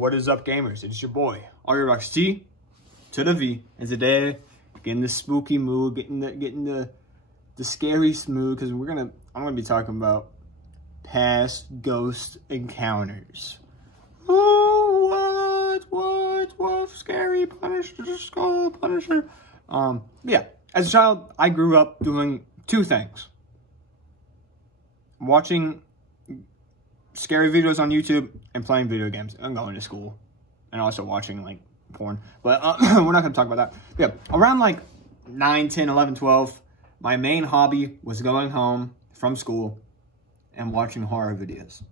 What is up, gamers? It's your boy, Rocks T to the V. And today, getting the spooky mood, getting the scary mood, because I'm gonna be talking about past ghost encounters. Oh, what? Scary Punisher, Skull Punisher. Yeah. As a child, I grew up doing two things: watching scary videos on YouTube and playing video games and going to school, and also watching like porn. But we're not going to talk about that. Yeah, around like 9, 10, 11, 12, my main hobby was going home from school and watching horror videos.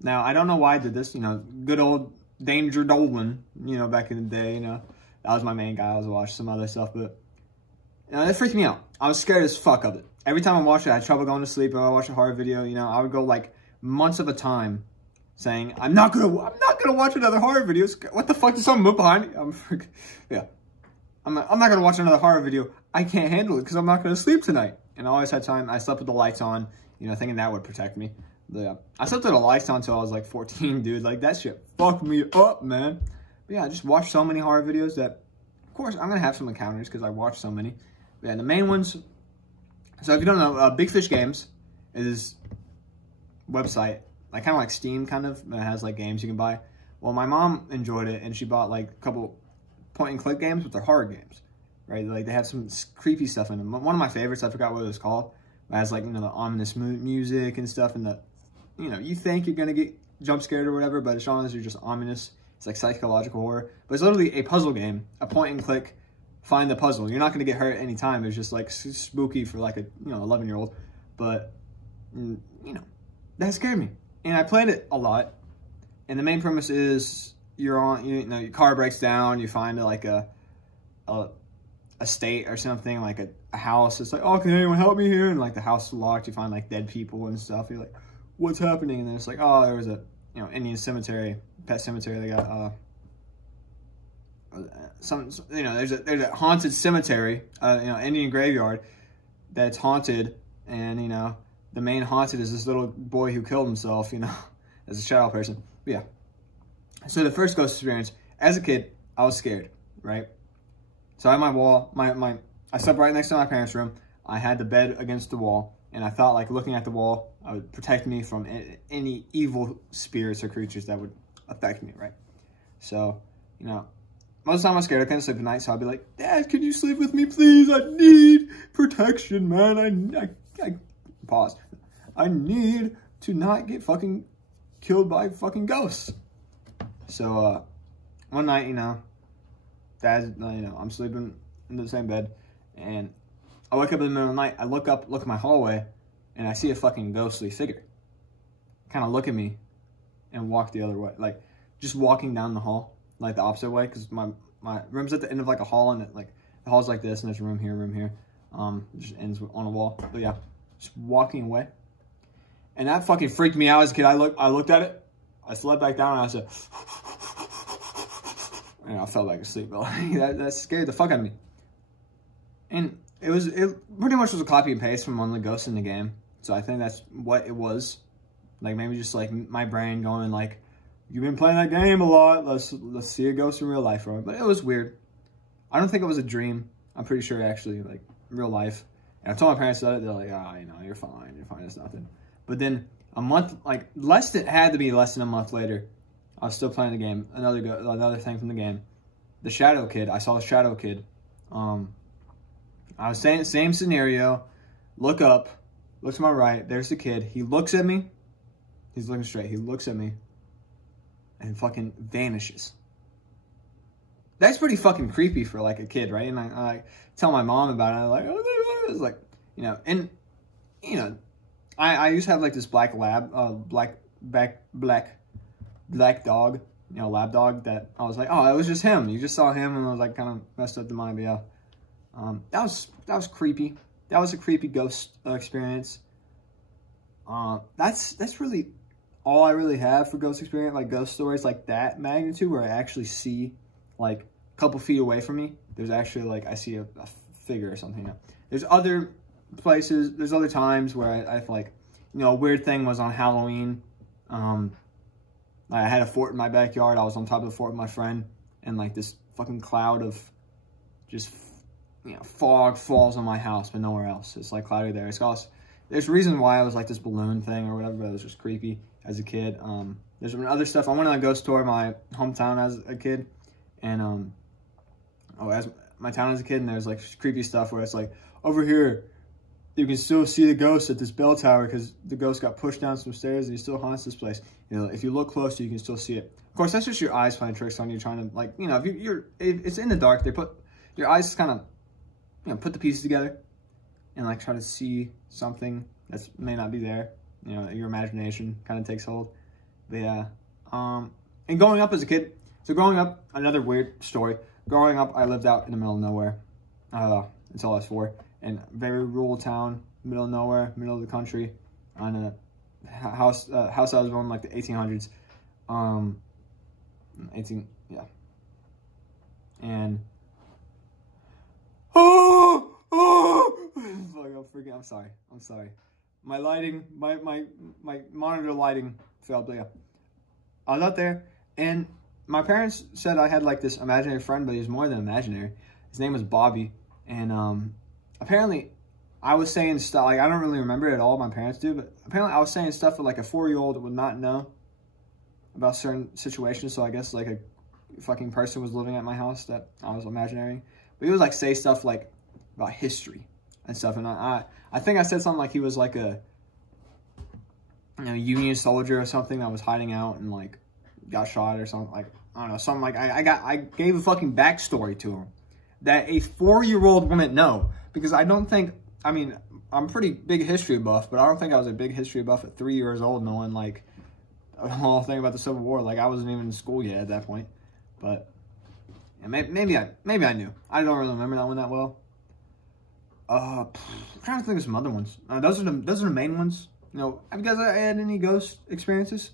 Now, I don't know why I did this. You know, good old Danger Dolan, you know, back in the day, you know, that was my main guy. I was watching some other stuff, but you know, that freaked me out. I was scared as fuck of it. Every time I watched it, I had trouble going to sleep. If I watched a horror video, you know, I would go like months of a time saying, I'm not gonna watch another horror video. What the fuck? Did someone move behind me? I'm not gonna watch another horror video. I can't handle it because I'm not gonna sleep tonight. And I always had time. I slept with the lights on, you know, thinking that would protect me. But yeah, I slept with the lights on until I was like 14, dude. Like that shit fucked me up, man. But yeah, I just watched so many horror videos that, of course, I'm gonna have some encounters because I watched so many. But yeah, the main ones. So if you don't know, Big Fish Games is website, like kind of like Steam, kind of, that has like games you can buy. Well, my mom enjoyed it, and she bought like a couple point-and-click games, but they're horror games, right? Like they have some creepy stuff in them. One of my favorites, I forgot what it was called, it has like, you know, the ominous music and stuff, and the, you know, you think you're gonna get jump scared or whatever, but it's honestly just ominous. It's like psychological horror, but it's literally a puzzle game, a point-and-click. Find the puzzle. You're not going to get hurt any time. It's just like spooky for like a 11-year-old, but you know, that scared me, and I played it a lot. And the main premise is you're on, you know, your car breaks down, you find like a state or something, like a house. It's like, oh, can anyone help me here? And like the house is locked. You find like dead people and stuff. You're like, what's happening? And then it's like, oh, there was a, you know, Indian cemetery, pet cemetery. They got you know, there's a haunted cemetery, you know, Indian graveyard that's haunted, and you know, the main haunted is this little boy who killed himself, you know, as a shadow person. But yeah, so the first ghost experience as a kid, I was scared, right? So I had my wall, I slept right next to my parents' room. I had the bed against the wall, and I thought like looking at the wall would protect me from any evil spirits or creatures that would affect me, right? So, you know, most of the time I was scared. I couldn't sleep at night, so I'd be like, Dad, can you sleep with me, please? I need protection, man. I pause. I need to not get fucking killed by fucking ghosts. So, one night, you know, Dad, you know, I'm sleeping in the same bed, and I wake up in the middle of the night. I look up, look at my hallway, and I see a fucking ghostly figure kind of look at me and walk the other way, like just walking down the hall. Like the opposite way, because my room's at the end of like a hall, and it, like the hall's like this, and there's a room here, it just ends on a wall. But yeah, just walking away, and that fucking freaked me out as a kid. I looked at it, I slept back down, and I said, and I fell back asleep. But like, that scared the fuck out of me. And it pretty much was a copy and paste from one of the ghosts in the game. So I think that's what it was. Like maybe just like my brain going like, you've been playing that game a lot. Let's see a ghost in real life, bro. But it was weird. I don't think it was a dream. I'm pretty sure actually, like, real life. And I told my parents that. They're like, oh, you know, you're fine. It's nothing. But then a month, like, it had to be less than a month later, I was still playing the game. Another thing from the game. The Shadow Kid. I saw the Shadow Kid. I was saying, same scenario. Look up. Look to my right. There's the kid. He looks at me. He's looking straight. He looks at me. And fucking vanishes. That's pretty fucking creepy for like a kid, right? And I tell my mom about it. I'm like, oh, it's like, you know, and you know, I used to have like this black lab, black dog, you know, lab dog that I was like, oh, it was just him. You just saw him, and I was like, kind of messed up the mind. But yeah, that was creepy. That was a creepy ghost experience. That's really all I really have for ghost experience, like ghost stories like that magnitude, where I actually see like a couple feet away from me, there's actually like, I see a figure or something. There's other places, there's other times where I feel like, you know, a weird thing was on Halloween. Like, I had a fort in my backyard. I was on top of the fort with my friend, and like this fucking cloud of just, you know, fog falls on my house, but nowhere else. It's like cloudy there. There's a reason why I was like this balloon thing or whatever, but it was just creepy as a kid. There's been other stuff. I went on a ghost tour of my hometown as a kid, and as my town as a kid, and there's like creepy stuff where it's like, over here, you can still see the ghost at this bell tower because the ghost got pushed down some stairs and he still haunts this place. You know, if you look closer, you can still see it. Of course, that's just your eyes playing tricks on you, trying to, like, you know, if it's in the dark, they put your eyes kind of, you know, put the pieces together and like try to see something that may not be there. You know, your imagination kind of takes hold. But yeah, and growing up as a kid, so growing up, another weird story. Growing up, I lived out in the middle of nowhere until I was 4. In a very rural town, middle of nowhere, middle of the country, on a house that was built in like the 1800s. Yeah. And I'm sorry. My lighting, my monitor lighting failed, but yeah. I was out there, and my parents said I had like this imaginary friend, but he was more than imaginary. His name was Bobby, and apparently I was saying stuff, like I don't really remember it at all, my parents do, but apparently I was saying stuff that like a 4-year-old would not know about certain situations, so I guess like a fucking person was living at my house that I was imaginary. But he would like say stuff like about history and stuff, and I think I said something like he was like a, you know, Union soldier or something that was hiding out and like got shot or something, like I don't know, something like I gave a fucking backstory to him that a 4-year-old wouldn't know, because I don't think, I mean, I'm a pretty big history buff, but I don't think I was a big history buff at 3 years old knowing like a whole thing about the Civil War. Like I wasn't even in school yet at that point, but yeah, maybe I knew. I don't really remember that one that well. I'm trying to think of some other ones. Those are the main ones. You know, have you guys had any ghost experiences?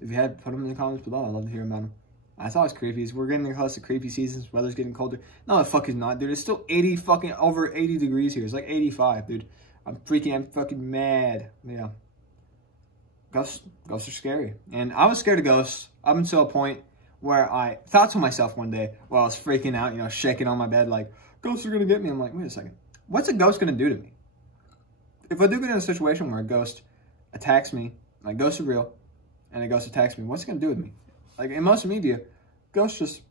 If you had, put them in the comments below. I'd love to hear about them. I thought it was creepy. We're getting close to creepy seasons. Weather's getting colder. No, the fuck is not, dude. It's still over 80 degrees here. It's like 85, dude. I'm fucking mad. Yeah. Ghosts are scary. And I was scared of ghosts up until a point where I thought to myself one day while I was freaking out, you know, shaking on my bed, like, ghosts are going to get me. I'm like, wait a second. What's a ghost going to do to me? If I do get in a situation where a ghost attacks me, like ghosts are real, and a ghost attacks me, what's it going to do with me? Like in most media, ghosts just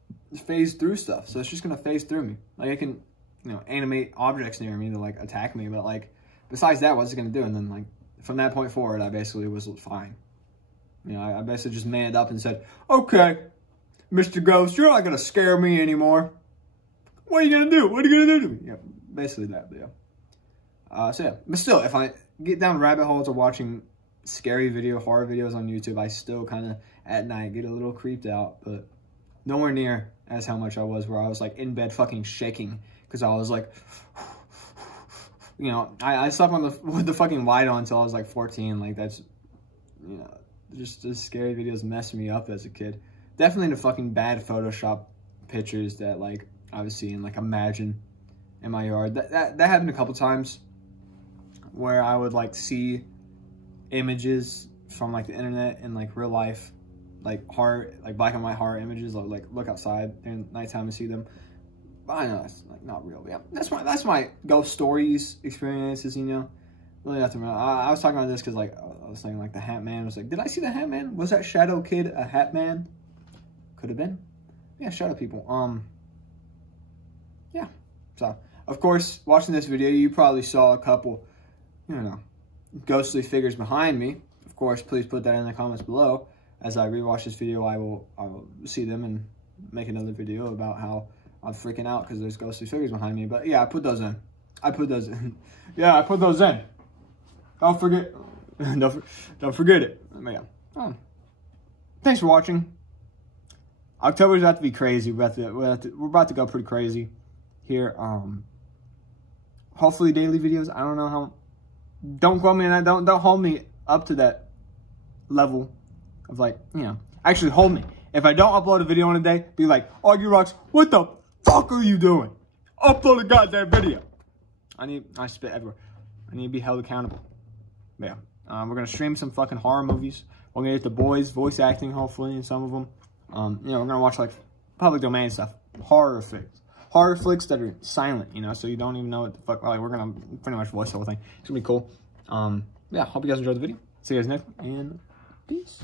phase through stuff. So it's just going to phase through me. Like I can, you know, animate objects near me to like attack me. But like, besides that, what's it going to do? And then like, from that point forward, I basically was fine. You know, I basically just manned up and said, okay, Mr. Ghost, you're not going to scare me anymore. What are you going to do? What are you going to do to me? Yeah, basically that, but yeah. So yeah, but still, if I get down rabbit holes of watching scary horror videos on YouTube, I still kind of, at night, get a little creeped out, but nowhere near as how much I was where I was like in bed fucking shaking because I was like, you know, I slept with the fucking light on until I was like 14. Like that's, you know, just the scary videos messed me up as a kid. Definitely the fucking bad Photoshop pictures that like I was seeing, like Imagine in my yard. That happened a couple times where I would like see images from like the internet and like real life, like horror, like black and white horror images. Like look outside during nighttime and see them. But I know that's like not real. But yeah, that's my ghost stories experiences. You know, really nothing real. I was talking about this because like I was saying like the Hat Man was like, did I see the Hat Man? Was that Shadow Kid a Hat Man? Could have been. Yeah, Shadow people. Yeah. So of course, watching this video, you probably saw a couple, you know, ghostly figures behind me. Of course, please put that in the comments below. As I rewatch this video, I will see them and make another video about how I'm freaking out because there's ghostly figures behind me. But yeah, I put those in. Yeah, I put those in. Don't forget. don't forget it. But yeah. Thanks for watching. October's about to be crazy. We're about to go pretty crazy here. Hopefully daily videos. I don't know how. Don't quote me, and don't hold me up to that level of like, you know, actually hold me. If I don't upload a video in a day, be like, Augie Rocks, what the fuck are you doing? Upload a goddamn video. I spit everywhere. I need to be held accountable. But yeah, we're gonna stream some fucking horror movies. We're gonna get The Boys voice acting, hopefully, in some of them. You know, we're gonna watch like public domain stuff, horror flicks that are silent, you know, so you don't even know what the fuck. Like, we're gonna pretty much voice the whole thing. It's gonna be cool. Yeah, hope you guys enjoyed the video. See you guys next, and peace.